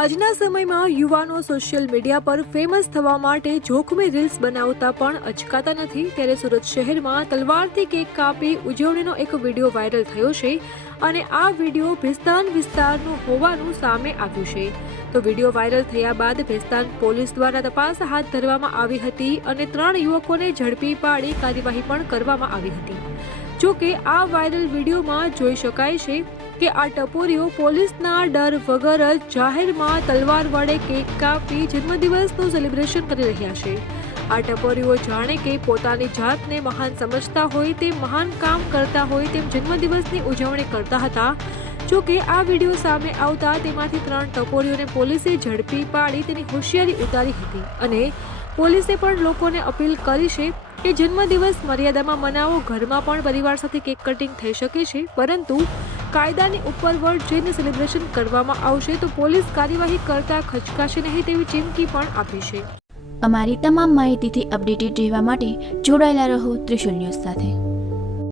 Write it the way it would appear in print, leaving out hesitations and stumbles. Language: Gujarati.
આજના સમયમાં યુવાનો સોશિયલ મીડિયા પર ફેમસ થવા માટે જોખમી રીલ્સ બનાવતા પણ અચકાતા નથી। ત્યારે સુરત શહેરમાં તલવારથી કેક કાપી ઉજવણીનો એક વિડીયો વાયરલ થયો છે અને આ વિડીયો ભેસ્તાન વિસ્તારનો હોવાનું સામે આવ્યું છે। તો વિડીયો વાયરલ થયા બાદ ભેસ્તાન પોલીસ દ્વારા તપાસ હાથ ધરવામાં આવી હતી અને 3 યુવકોને ઝડપી પાડી કાર્યવાહી પણ કરવામાં આવી હતી। જો કે આ વાયરલ વિડીયોમાં જોઈ શકાય છે કે આ ટપોરીઓ પોલીસના ડર વગર જ જાહેરમાં તલવાર વડે કેક કાપી જન્મદિવસનું સેલિબ્રેશન કરી રહ્યા છે। આ ટપોરીઓ જાણે કે પોતાની જાતને મહાન સમજતા હોય તે મહાન કામ કરતા હોય તેમ જન્મદિવસની ઉજવણી કરતા હતા। જો કે આ વિડીયો સામે આવતા તેમાંથી 3 ટપોરીઓને પોલીસે ઝડપી પાડી તેની હોશિયારી ઉતારી હતી અને પોલીસે પણ લોકોને અપીલ કરી છે કે જન્મદિવસ મર્યાદામાં મનાવો। ઘરમાં પણ પરિવાર સાથે કેક કટિંગ થઈ શકે છે, પરંતુ કાયદાની ઉપરવટ જઈને સેલિબ્રેશન કરવામાં આવશે તો પોલીસ કાર્યવાહી કરતા ખચકાશે નહીં તેવી ચીમકી પણ આપી છે। અમારી તમામ માહિતીથી અપડેટેડ રહેવા માટે જોડાયેલા રહો ત્રિશુલ ન્યૂઝ સાથે।